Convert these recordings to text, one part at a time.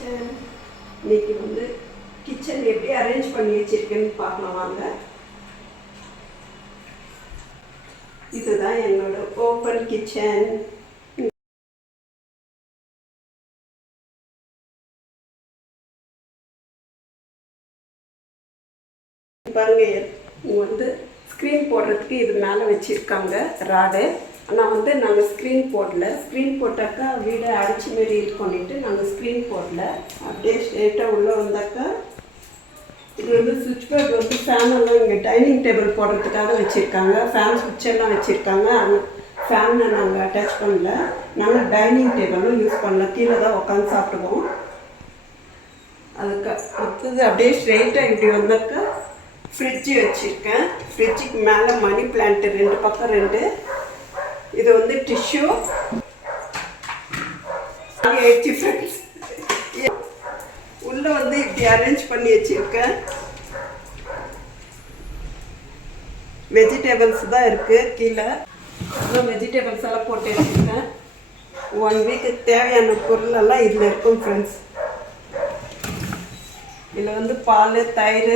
Kitchen. இன்னைக்கு வந்து kitchen எப்படி அரேஞ்ச் பண்ணி வச்சிருக்கேன்னு பார்க்கலாம் வாங்க. இதுதான் என்னோட ஓப்பன் கிச்சன். பாருங்க, இங்கே வந்து ஸ்க்ரீன் போடுறதுக்கு இது மேலே வச்சுருக்காங்க ராடு. ஆனால் வந்து நாங்கள் ஸ்க்ரீன் போடல. ஸ்க்ரீன் போட்டாக்கா வீடை அடிச்சு மாரி இருக்கோன்ட்டு நாங்கள் ஸ்க்ரீன் போடல. அப்படியே ஸ்ட்ரெயிட்டாக உள்ளே வந்தாக்கா இது வந்து சுவிட்ச் போர்டு வந்து ஃபேனெல்லாம் இங்கே டைனிங் டேபிள் போடுறதுக்காக வச்சுருக்காங்க. ஃபேன் சுவிட்செல்லாம் வச்சுருக்காங்க. அந்த ஃபேனை நாங்கள் அட்டாச் பண்ணல. நாங்கள் டைனிங் டேபிளும் யூஸ் பண்ணல. கீழே தான் உட்காந்து சாப்பிடுவோம். அதுக்கு அடுத்தது அப்படியே ஸ்ட்ரெயிட்டாக இப்படி வந்தாக்கா ஃப்ரிட்ஜு வச்சுருக்கேன். ஃப்ரிட்ஜுக்கு மேலே மணி பிளான்ட்டு 2 பக்கம் 2. இது வந்து டிஷ்யூ ஆயிடுச்சு ஃப்ரெண்ட்ஸ். உள்ளே வந்து இப்படி அரேஞ்ச் பண்ணி வச்சுருக்கேன். வெஜிடபிள்ஸ் தான் இருக்குது. கீழே வெஜிடபிள்ஸ் எல்லாம் போட்டு வச்சுருக்கேன். 1 வீக்கு தேவையான பொருளெல்லாம் இதில் இருக்கும் ஃப்ரெண்ட்ஸ். இதில் வந்து பால், தயிர்,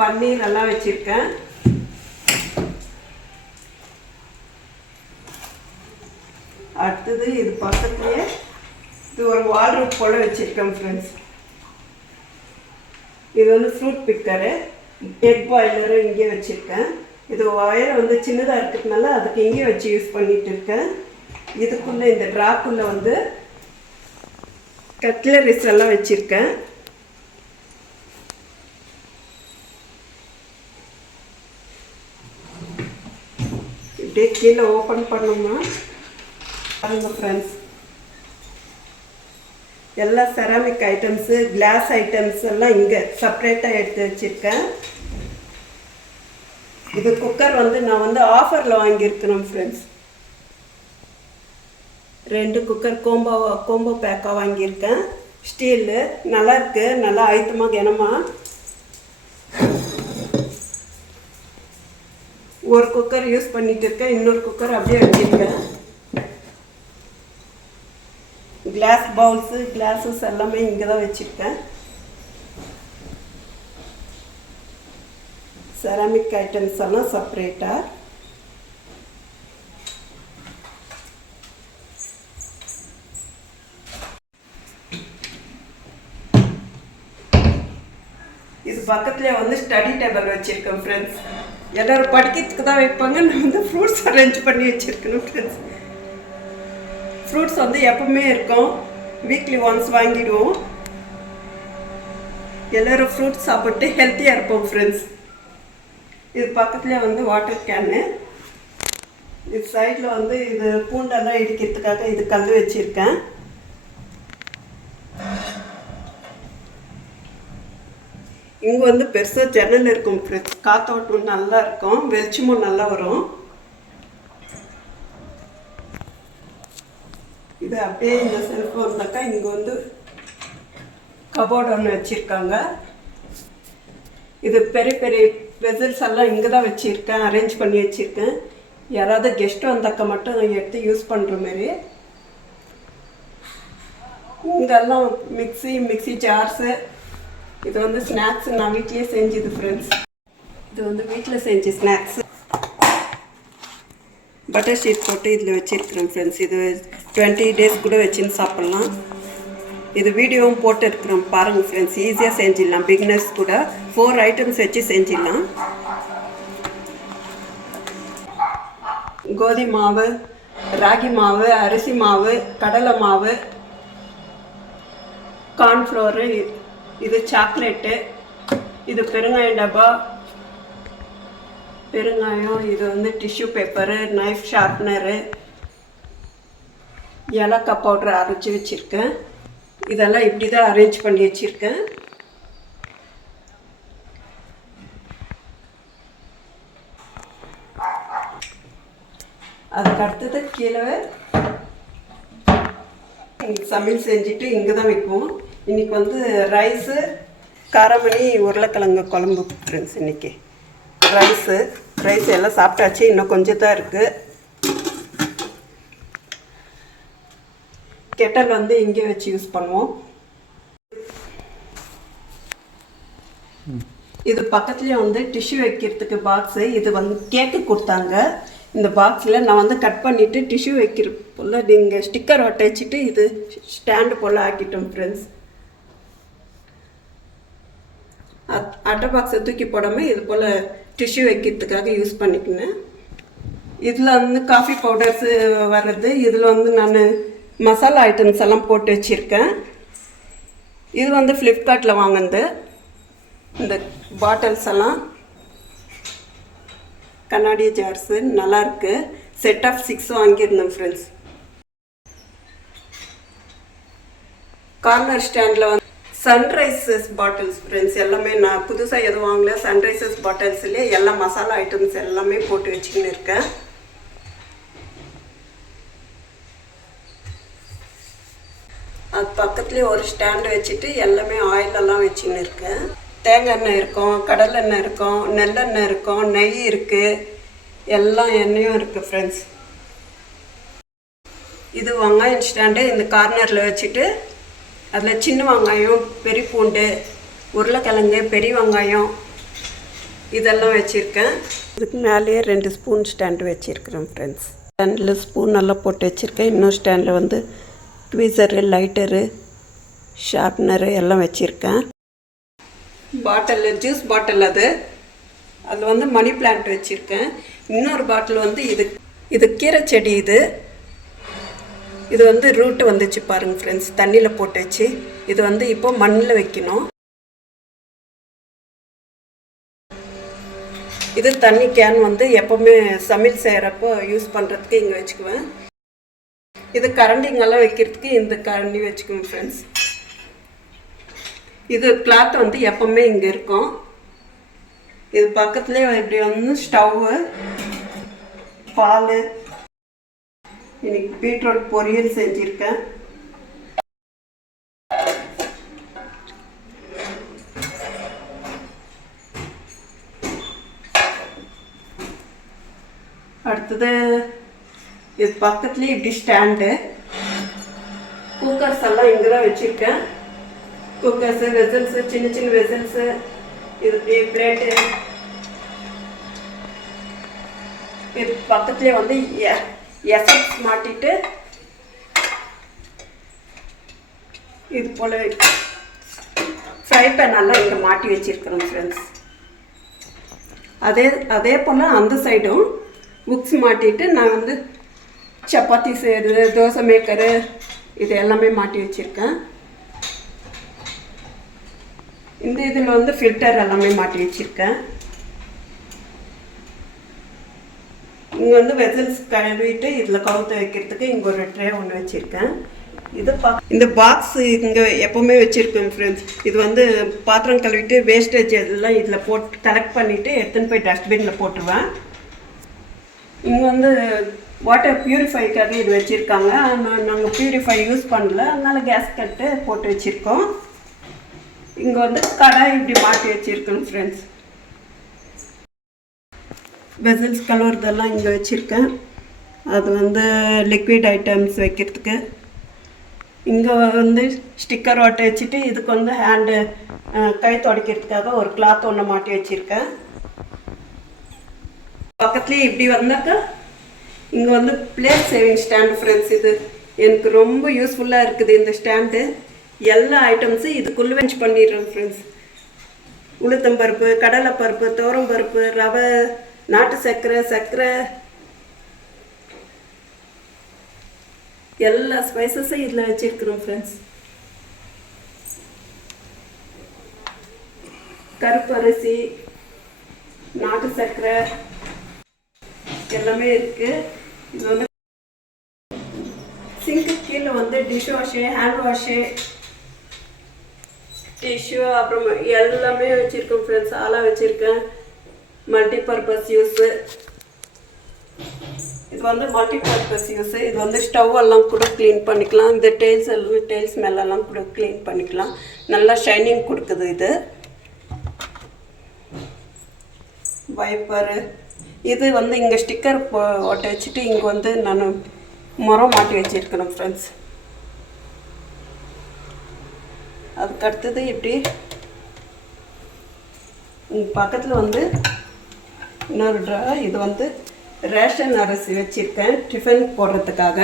பன்னீர் எல்லாம் வச்சுருக்கேன். அடுத்தது இது பக்கத்துலேயே இது ஒரு வால்ரூப் போல் வச்சுருக்கேன் ஃப்ரெண்ட்ஸ். இது வந்து ஃப்ரூட் பிக்கரு, எக் பாய்லரும் இங்கே வச்சுருக்கேன். இது ஒயரை வந்து சின்னதாக இருக்கிறதுனால அதுக்கு இங்கே வச்சு யூஸ் பண்ணிகிட்டு இருக்கேன். இதுக்குள்ளே இந்த ட்ராக்குள்ளே வந்து கட்லரிஸ் எல்லாம் வச்சுருக்கேன். இப்படியே கீழே ஓப்பன் பண்ணோம்னா பாருங்க ஃப்ரெண்ட்ஸ், எல்லா செராமிக் ஐட்டம்ஸு, கிளாஸ் ஐட்டம்ஸ் எல்லாம் இங்கே செப்ரேட்டாக எடுத்து வச்சுருக்கேன். இது குக்கர் வந்து நான் வந்து ஆஃபரில் வாங்கியிருக்கிறேன் ஃப்ரெண்ட்ஸ். 2 குக்கர் கோம்போ பேக்காக வாங்கியிருக்கேன். ஸ்டீலு நல்லாயிருக்கு, நல்லா அழுத்தமாக கனமாக. ஒரு குக்கர் யூஸ் பண்ணிட்டு இருக்கேன். இன்னொரு குக்கர் அப்படியே வச்சுருக்கேன். கிளாஸ் பவுல்ஸு, கிளாஸஸ் எல்லாமே இங்கே தான் வச்சுருக்கேன். செராமிக் ஐட்டம்ஸ் எல்லாம் செப்ரேட்டாக. இது பக்கத்துலேயே வந்து ஸ்டடி டேபிள் வச்சுருக்கேன் ஃப்ரெண்ட்ஸ். எல்லோரும் படிக்கிறதுக்கு தான் வைப்பாங்க. நான் வந்து ஃப்ரூட்ஸ் அரேஞ்ச் பண்ணி வச்சுருக்கேன் ஃப்ரெண்ட்ஸ். ஃப்ரூட்ஸ் வந்து எப்பவுமே இருக்கும். வீக்லி ஒன்ஸ் வாங்கிடுவோம். எல்லோரும் ஃப்ரூட்ஸ் சாப்பிட்டு ஹெல்த்தியாக இருப்போம் ஃப்ரெண்ட்ஸ். இது பக்கத்துலேயே வந்து வாட்டர் கேனு. இது சைடில் வந்து இது பூண்டெல்லாம் இடிக்கிறதுக்காக இது கல் வச்சுருக்கேன். இங்கே வந்து பெருசாக ஜன்னல் இருக்கும் ஃப்ரெண்ட்ஸ். காற்றோட்டம் நல்லா இருக்கும், வெளிச்சமும் நல்லா வரும். இது அப்படியே இந்த செல்ஃப் வந்தாக்கா இங்கே வந்து கபோர்டு ஒன்று வச்சுருக்காங்க. இது பெரிய பெரிய வெசல்ஸ் எல்லாம் இங்கே தான் வச்சுருக்கேன், அரேஞ்ச் பண்ணி வச்சுருக்கேன். யாராவது கெஸ்ட்டு வந்தாக்கா மட்டும் எடுத்து யூஸ் பண்ணுற மாதிரி. இங்கெல்லாம் மிக்ஸி ஜார்ஸு. இது வந்து ஸ்நாக்ஸ் நான் வீட்லேயே செஞ்சுது ஃப்ரெண்ட்ஸ். இது வந்து வீட்டில் செஞ்ச ஸ்நாக்ஸு. பட்டர் ஷீட் போட்டு இதில் வச்சுருக்கிறேன் ஃப்ரெண்ட்ஸ். இது 20 days கூட வச்சுன்னு சாப்பிட்லாம். இது வீடியோவும் போட்டு இருக்கிறோம் பாருங்கள் ஃப்ரெண்ட்ஸ். ஈஸியாக செஞ்சிடலாம். பிகினர்ஸ் கூட 4 ஐட்டம்ஸ் வச்சு செஞ்சிடலாம். கோதி மாவு, ராகி மாவு, அரிசி மாவு, கடலை மாவு, கார்ன்ஃப்ளோரு, இது சாக்லேட்டு, இது பெருங்காய டப்பா, பெருங்காயம், இது வந்து டிஷ்யூ பேப்பரு, நைஃப் ஷார்ப்னரு, ஏலக்காய் பவுட்ரு அரைச்சி வச்சுருக்கேன். இதெல்லாம் இப்படி தான் அரேஞ்ச் பண்ணி வச்சுருக்கேன். அதுக்கு அடுத்தது கீழே சமையல் செஞ்சுட்டு இங்கே தான் வைப்போம். இன்றைக்கி வந்து ரைஸு, காரமணி, உருளைக்கிழங்கு குழம்பு ஃப்ரெண்ட்ஸ். இன்றைக்கி ரைஸ் எல்லாம் சாப்பிட்டாச்சு. இன்னும் கொஞ்சம் தான் இருக்குது. கெட்டல் வந்து இங்கே வச்சு யூஸ் பண்ணுவோம். இது பக்கத்துலேயே வந்து டிஷ்யூ வைக்கிறதுக்கு பாக்ஸு. இது வந்து கேக்கு கொடுத்தாங்க. இந்த பாக்ஸில் நான் வந்து கட் பண்ணிவிட்டு டிஷ்யூ வைக்கிற போல் நீங்கள் ஸ்டிக்கர் ஒட்ட வச்சுட்டு இது ஸ்டாண்டு போல் ஆக்கிட்டோம் ஃப்ரெண்ட்ஸ். அட்டை பாக்ஸை தூக்கி போடாமல் இது போல் டிஷ்யூ வைக்கிறதுக்காக யூஸ் பண்ணிக்கினேன். இதில் வந்து காஃபி பவுடர்ஸு வர்றது. இதில் வந்து நான் மசாலா ஐட்டம்ஸ் எல்லாம் போட்டு வச்சுருக்கேன். இது வந்து ஃப்ளிப்கார்ட்டில் வாங்கினது. இந்த பாட்டில்ஸ் எல்லாம் கண்ணாடி ஜார்ஸு நல்லாயிருக்கு. செட் ஆஃப் 6 வாங்கியிருந்தேன் ஃப்ரெண்ட்ஸ். கார்னர் ஸ்டாண்டில் வந்து சன்ரைசஸ் பாட்டில்ஸ் ஃப்ரெண்ட்ஸ். எல்லாமே நான் புதுசாக எதுவும் வாங்கல. சன்ரைசஸ் பாட்டில்ஸ்லேயே எல்லா மசாலா ஐட்டம்ஸ் எல்லாமே போட்டு வச்சுக்கின்னு இருக்கேன். அது பக்கத்துலேயே ஒரு ஸ்டாண்டு வச்சுட்டு எல்லாமே ஆயிலெல்லாம் வச்சுன்னு இருக்கேன். தேங்காய் எண்ணெய் இருக்கும், கடலை எண்ணெய் இருக்கும், நெல்லெண்ணெய் இருக்கும், நெய் இருக்குது, எல்லா எண்ணெயும் இருக்குது ஃப்ரெண்ட்ஸ். இது வெங்காயம் ஸ்டாண்டு இந்த கார்னரில் வச்சுட்டு அதில் சின்ன வெங்காயம், பெரிய பூண்டு, உருளைக்கிழங்கு, பெரிய வெங்காயம் இதெல்லாம் வச்சுருக்கேன். இதுக்கு மேலேயே 2 ஸ்பூன் ஸ்டாண்டு வச்சுருக்கிறேன் ஃப்ரெண்ட்ஸ். ஸ்டாண்டில் ஸ்பூன் நல்லா போட்டு வச்சுருக்கேன். இன்னொரு ஸ்டாண்டில் வந்து ட்வீசரு, லைட்டரு, ஷார்ப்னரு எல்லாம் வச்சுருக்கேன். பாட்டில் ஜூஸ் பாட்டில் அதில் வந்து மணி பிளான்ட் வச்சுருக்கேன். இன்னொரு பாட்டில் வந்து இது கீரை செடி. இது வந்து ரூட்டு வந்துச்சு பாருங்கள் ஃப்ரெண்ட்ஸ். தண்ணியில் போட்டு வச்சு இது வந்து இப்போ மண்ணில் வைக்கணும். இது தண்ணி கேன் வந்து எப்போவுமே சமையல் செய்கிறப்போ யூஸ் பண்ணுறதுக்கு இங்கே வச்சுக்குவேன். இது கரண்டிங்கெல்லாம் வைக்கிறதுக்கு இந்த கரண்டி வச்சுக்குவேன் ஃப்ரெண்ட்ஸ். இது கிளாத் வந்து எப்பவுமே இங்கே இருக்கும். இது பக்கத்துலேயே இப்படி வந்து ஸ்டவ்வு, பால், இன்னைக்கு பீட்ரூட் பொரியல் செஞ்சுருக்கேன். அடுத்தது இது பக்கத்துலேயே இப்படி ஸ்டாண்டு. குக்கர்ஸ் எல்லாம் இங்கே தான் வச்சுருக்கேன். குக்கர்ஸு, வெசல்ஸு, சின்ன சின்ன வெசல்ஸு, இது பிளேட்டு. இது பக்கத்துலேயே வந்து எசப்ஸ் மாட்டிட்டு இது போல் ஃப்ரை பேன் எல்லாம் இங்கே மாட்டி வச்சுருக்கிறோம் ஃப்ரெண்ட்ஸ். அதே போல் அந்த சைடும் புக்ஸ் மாட்டிட்டு நான் வந்து சப்பாத்தி செய்கிறது, தோசை மேக்கரு இது எல்லாமே மாட்டி வச்சுருக்கேன். இந்த இதில் வந்து ஃபில்டர் எல்லாமே மாட்டி வச்சுருக்கேன். இங்கே வந்து வெசல்ஸ் கழுவிட்டு இதில் கவுத்து வைக்கிறதுக்கு இங்கே ஒரு ட்ரே ஒன்று வச்சுருக்கேன். இந்த பாக்ஸ் இங்கே எப்போவுமே வச்சுருக்கேன் ஃப்ரெண்ட்ஸ். இது வந்து பாத்திரம் கழுவிட்டு வேஸ்டேஜ் எல்லாம் இதில் போட்டு கலெக்ட் பண்ணிவிட்டு எடுத்துன்னு போய் டஸ்ட்பினில் போட்டுருவேன். இங்கே வந்து வாட்டர் ப்யூரிஃபைக்காக இது வச்சுருக்காங்க. ஆனால் நாங்கள் ப்யூரிஃபை யூஸ் பண்ணல, அதனால் கேஸ் கட்டு போட்டு வச்சுருக்கோம். இங்கே வந்து கடாய் இப்படி மாட்டி வச்சுருக்கேன் ஃப்ரெண்ட்ஸ். வெசல்ஸ் கலர்தெல்லாம் இங்கே வச்சுருக்கேன். அது வந்து லிக்விட் ஐட்டம்ஸ் வைக்கிறதுக்கு. இங்கே வந்து ஸ்டிக்கர் ஒட்ட வச்சுட்டு இதுக்கு வந்து ஹேண்டு கை துடைக்கிறதுக்காக ஒரு கிளாத் ஒன்று மாட்டி வச்சுருக்கேன். பக்கத்துலேயே இப்படி வந்தாக்கா இங்கே வந்து பிளேட் சேவிங் ஸ்டாண்டு ஃப்ரெண்ட்ஸ். இது எனக்கு ரொம்ப யூஸ்ஃபுல்லாக இருக்குது இந்த ஸ்டாண்டு. எல்லா ஐட்டம்ஸும் இதுக்குள்ளே வெஞ்ச் பண்ணிடுறோம் ஃப்ரெண்ட்ஸ். உளுத்தம்பருப்பு, கடலைப்பருப்பு, துவரம்பருப்பு, ரவை, நாட்டு சர்க்கரை எல்லா ஸ்பைசஸும் இதில் வச்சுருக்குறோம் ஃப்ரெண்ட்ஸ். கருப்பு அரிசி, நாட்டு சர்க்கரை எல்லாமே இருக்குது. இது வந்து சிங்க்கு கீழே வந்து dish wash, hand wash, tissue அப்புறம் எல்லாமே வச்சுருக்கோம் ஃப்ரெண்ட்ஸ். ஆளாக வச்சுருக்கேன். Multipurpose use. இது வந்து மல்டிபர்பஸ் யூஸு. இது வந்து ஸ்டவ் எல்லாம் கூட க்ளீன் பண்ணிக்கலாம். இந்த டெயில்ஸ் மேலெல்லாம் கூட க்ளீன் பண்ணிக்கலாம். நல்லா ஷைனிங் கொடுக்குது இது. வைப்பரு. இது வந்து இங்கே ஸ்டிக்கர் ஒட்ட வச்சுட்டு இங்கே வந்து நான் முறம் மாட்டி வச்சுருக்கிறேன் ஃப்ரெண்ட்ஸ். அதுக்கு அடுத்தது இப்படி பக்கத்தில் வந்து இன்னொரு ட்ரா. இது வந்து ரேஷன் அரிசி வச்சுருக்கேன் டிஃபன் போடுறதுக்காக.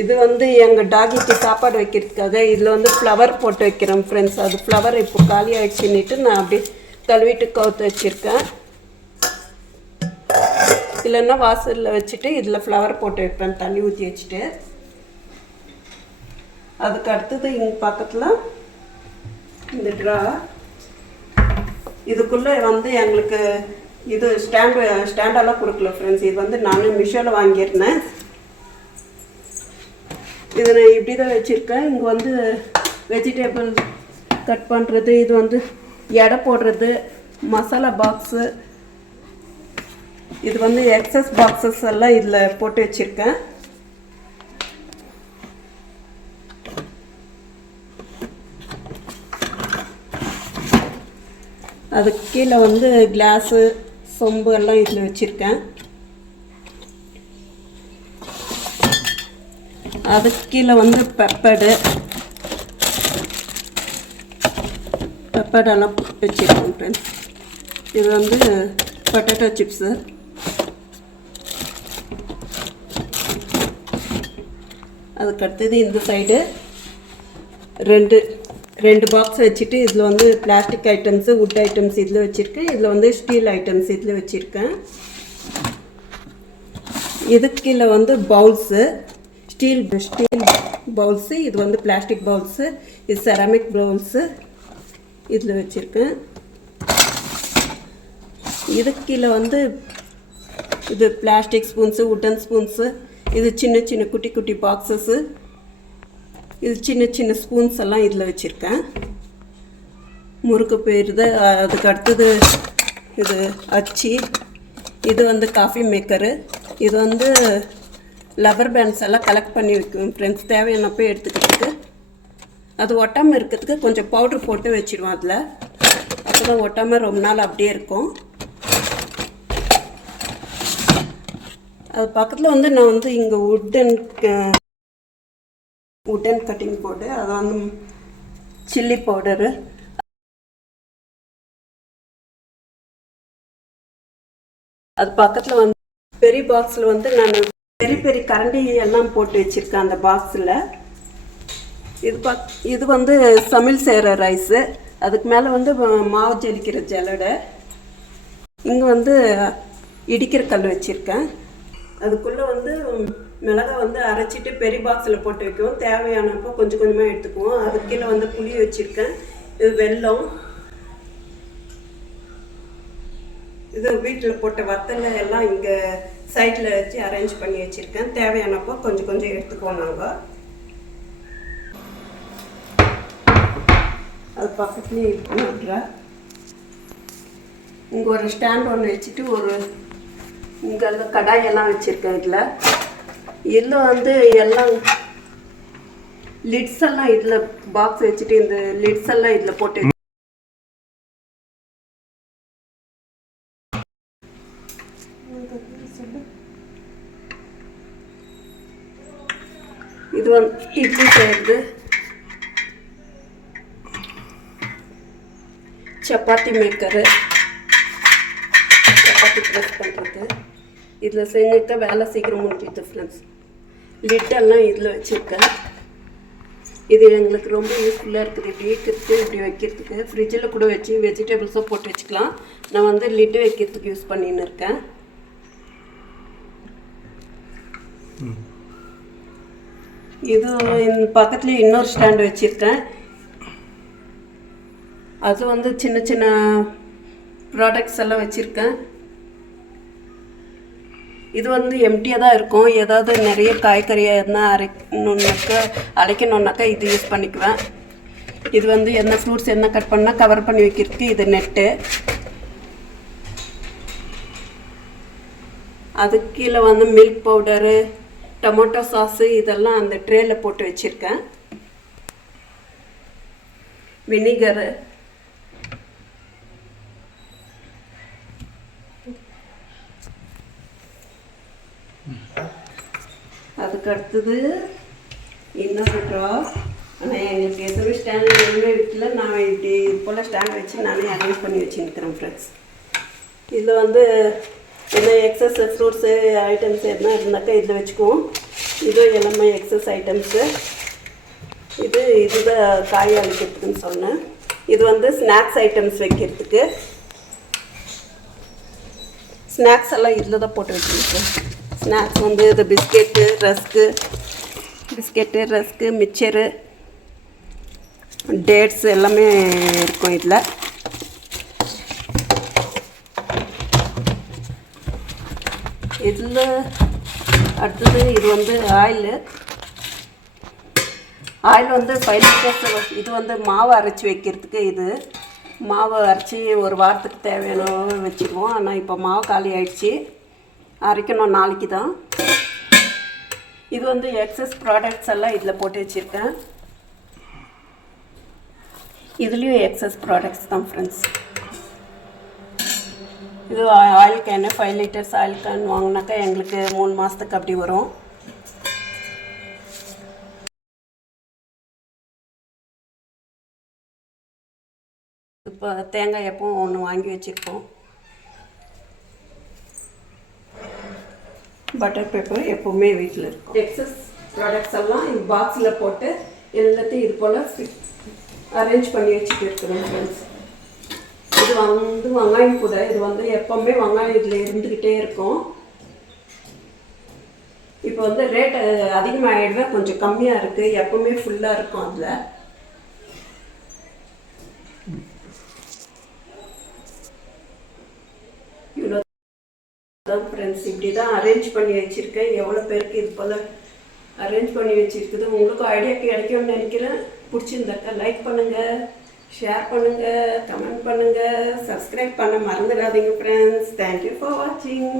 இது வந்து எங்கள் டாகிக்கு சாப்பாடு வைக்கிறதுக்காக. இதில் வந்து ஃப்ளவர் போட்டு வைக்கிறேன் ஃப்ரெண்ட்ஸ். அது ஃப்ளவர் இப்போ காலி ஆகிடுச்சுன்னுட்டு நான் அப்படி கழுவிட்டு கவுத்து வச்சுருக்கேன். இல்லைன்னா வாசலில் வச்சுட்டு இதில் ஃப்ளவர் போட்டு வைப்பேன் தண்ணி ஊற்றி வச்சுட்டு. அதுக்கு அடுத்தது இங்கே பக்கத்தில் இந்த ட்ரா. இதுக்குள்ளே வந்து எங்களுக்கு இது ஸ்டாண்டெல்லாம் கொடுக்கல ஃப்ரெண்ட்ஸ். இது வந்து நான் மிஷோவில் வாங்கியிருந்தேன். இதை நான் இப்படி தான் வச்சுருக்கேன். இங்கே வந்து வெஜிடபிள் கட் பண்ணுறது, இது வந்து எடை போடுறது, மசாலா பாக்ஸு, இது வந்து எக்ஸஸ் பாக்ஸஸ் எல்லாம் இதில் போட்டு வச்சுருக்கேன். அதுக்கு கீழே வந்து கிளாஸு சொம்பு எல்லாம் இதில் வச்சுருக்கேன். அதுக்கு கீழே வந்து பெப்பர்டெல்லாம் வச்சுருக்கேன் ஃப்ரெண்ட்ஸ். இது வந்து பொட்டேட்டோ சிப்ஸு. அதுக்கடுத்தது இந்த சைடு ரெண்டு பாக்ஸ் வச்சுட்டு இதில் வந்து பிளாஸ்டிக் ஐட்டம்ஸு, வுட் ஐட்டம்ஸ் இதில் வச்சுருக்கேன். இதில் வந்து ஸ்டீல் ஐட்டம்ஸ் இதில் வச்சுருக்கேன். இதுக்கு கீழே வந்து பவுல்ஸு, ஸ்டீல் பவுல்ஸு, இது வந்து பிளாஸ்டிக் பவுல்ஸு, இது செராமிக் பவுல்ஸு இதில் வச்சுருக்கேன். இதுக்கு கீழே வந்து இது பிளாஸ்டிக் ஸ்பூன்ஸு, வுட்டன் ஸ்பூன்ஸு, இது சின்ன சின்ன குட்டி குட்டி பாக்ஸஸ்ஸு, இது சின்ன சின்ன ஸ்பூன்ஸ் எல்லாம் இதில் வச்சுருக்கேன். முறுக்கு போயிடுது. அதுக்கு அடுத்தது இது அச்சி, இது வந்து காஃபி மேக்கரு, இது வந்து லப்பர் பேண்ட்ஸ் எல்லாம் கலெக்ட் பண்ணி வைக்குவேன் ஃப்ரெண்ட்ஸ். தேவையானப்போ எடுத்துக்கிறதுக்கு. அது ஒட்டாமல் இருக்கிறதுக்கு கொஞ்சம் பவுட்ரு போட்டு வச்சுடுவோம் அதில். அப்போ தான் ஒட்டாமல் ரொம்ப நாள் அப்படியே இருக்கும். அது பக்கத்தில் வந்து நான் வந்து இங்கே உட்டன் கட்டிங் போர்டு, அது வந்து சில்லி பவுடரு, அது பக்கத்தில் வந்து பெரிய பாக்ஸில் வந்து நான் பெரிய பெரிய கரண்டி எல்லாம் போட்டு வச்சுருக்கேன் அந்த பாக்ஸில். இது வந்து சமையல் செய்கிற ரைஸு. அதுக்கு மேலே வந்து மாவு ஜலிக்கிற ஜல்லடை. இங்கே வந்து இடிக்கிற கல் வச்சுருக்கேன். அதுக்குள்ளே வந்து மிளகாய் வந்து அரைச்சிட்டு பெரிய பாக்ஸில் போட்டு வைக்குவோம். தேவையானப்போ கொஞ்சம் கொஞ்சமாக எடுத்துக்குவோம். அதுக்கு கீழே வந்து புளி வச்சுருக்கேன். இது வெல்லம், இது வீட்டில் போட்ட வத்தலை எல்லாம் இங்கே சைடில் வச்சு அரேஞ்ச் பண்ணி வச்சுருக்கேன். தேவையானப்போ கொஞ்சம் கொஞ்சம் எடுத்துக்குவோம் நாங்கள். அது பக்கத்துலேயே இருக்குன்ற இங்கே ஒரு ஸ்டாண்ட் ஒன்று வச்சுட்டு இங்கே அந்த கடாயெல்லாம் வச்சுருக்கேன். இதில் வந்து எல்லாம் லிட்ஸ் எல்லாம் இதில் பாக்ஸ் வச்சுட்டு இந்த லிட்ஸ் எல்லாம் இதில் போட்டு இது வந்து இட்லி செய்கிறது, சப்பாத்தி மேக்கரு, சப்பாத்தி ப்ரெஸ் பண்ணுறது. இதில் செஞ்சுக்க வேலை சீக்கிரம் முடிஞ்சிது ஃப்ரெண்ட்ஸ். லிட்டெல்லாம் இதில் வச்சுருக்கேன். இது எங்களுக்கு ரொம்ப யூஸ்ஃபுல்லாக இருக்குது. இப்படி வைக்கிறதுக்கு, இப்படி வைக்கிறதுக்கு. ஃப்ரிட்ஜில் கூட வச்சு வெஜிடபிள்ஸும் போட்டு வச்சுக்கலாம். நான் வந்து லிட்டு வைக்கிறதுக்கு யூஸ் பண்ணின்னு இருக்கேன். இது பக்கத்துலேயே இன்னொரு ஸ்டாண்டு வச்சுருக்கேன். அது வந்து சின்ன சின்ன ப்ராடக்ட்ஸ் எல்லாம் வச்சுருக்கேன். இது வந்து எம்டியாக தான் இருக்கும். ஏதாவது நிறைய காய்கறியாக இருந்தால் அரைக்கணுன்னாக்கா இது யூஸ் பண்ணிக்குவேன். இது வந்து என்ன ஃப்ரூட்ஸ் என்ன கட் பண்ணால் கவர் பண்ணி வைக்கிறதுக்கு இது நெட்டு. அதுக்கு கீழே வந்து மில்க் பவுடரு, டொமேட்டோ சாஸு இதெல்லாம் அந்த ட்ரேயில் போட்டு வச்சுருக்கேன். வினிகரு, அதுக்கு அடுத்தது இன்னொரு ட்ரா. ஆனால் எங்களுக்கு எதுவும் ஸ்டாண்ட் எதுவுமே வீட்டில் நான் இப்படி இது போல் ஸ்டாண்ட் வச்சு நானே அரேஞ்ச் பண்ணி வச்சுருக்கிறேன் ஃப்ரெண்ட்ஸ். இதில் வந்து என்ன எக்ஸஸ் ஃப்ரூட்ஸு ஐட்டம்ஸ் எதுனா இருந்தாக்கா இதில் வச்சுக்குவோம். இது எல்லாமே எக்ஸஸ் ஐட்டம்ஸு. இதுதான் காய் அழிக்கிறதுக்குன்னு சொன்னேன். இது வந்து ஸ்நாக்ஸ் ஐட்டம்ஸ் வைக்கிறதுக்கு. ஸ்நாக்ஸ் எல்லாம் இதில் தான் போட்டு வச்சுருக்கேன். ஸ்நாக்ஸ் வந்து இது பிஸ்கெட்டு, ரஸ்க்கு, மிக்சரு, டேட்ஸ் எல்லாமே இருக்கும் இதில். அடுத்தது இது வந்து ஆயில் வந்து 5 லிட்டர்ஸ். இது வந்து மாவு அரைச்சி வைக்கிறதுக்கு. இது மாவு அரைச்சி ஒரு வாரத்துக்கு தேவையான வச்சுக்குவோம். ஆனால் இப்போ மாவு காலி ஆகிடுச்சி, அரைக்கணும் நாளைக்கு தான். இது வந்து எக்ஸஸ் ப்ராடக்ட்ஸ் எல்லாம் இதில் போட்டு வச்சுருக்கேன். இதுலேயும் எக்ஸஸ் ப்ராடக்ட்ஸ் தான் ஃப்ரெண்ட்ஸ். இது oil can 5 litres oil can வாங்கினாக்கா எங்களுக்கு 3 மாதத்துக்கு அப்படி வரும். இப்போ தேங்காய் எப்பவும் ஒன்று வாங்கி வச்சுருக்கோம். பட்டர் பேப்பர் எப்போவுமே வீட்டில் இருக்கும். எக்ஸஸ் ப்ராடக்ட்ஸ் எல்லாம் இந்த பாக்ஸில் போட்டு எல்லாத்தையும் இது போல் அரேஞ்ச் பண்ணி வச்சுட்டு இருக்கிறோம் ஃப்ரெண்ட்ஸ். இது வந்து வெங்காயம் கூட. இது வந்து எப்போவுமே வெங்காயம் இதில் இருந்துக்கிட்டே இருக்கும். இப்போ வந்து ரேட்டு அதிகமாகிடுவே, கொஞ்சம் கம்மியாக இருக்குது. எப்போவுமே ஃபுல்லாக இருக்கும் அதில். இவ்வளோ தான் ஃப்ரெண்ட்ஸ். இப்படி தான் அரேஞ்ச் பண்ணி வச்சுருக்கேன். எவ்வளோ பேருக்கு இது போல் அரேஞ்ச் பண்ணி வச்சுருக்குது. உங்களுக்கும் ஐடியா கிடைக்கும்னு நினைக்கிறேன். பிடிச்சிருந்தாக்கா லைக் பண்ணுங்கள், ஷேர் பண்ணுங்கள், கமெண்ட் பண்ணுங்கள், சப்ஸ்கிரைப் பண்ண மறந்துடாதீங்க ஃப்ரெண்ட்ஸ். தேங்க்யூ ஃபார் வாட்சிங்.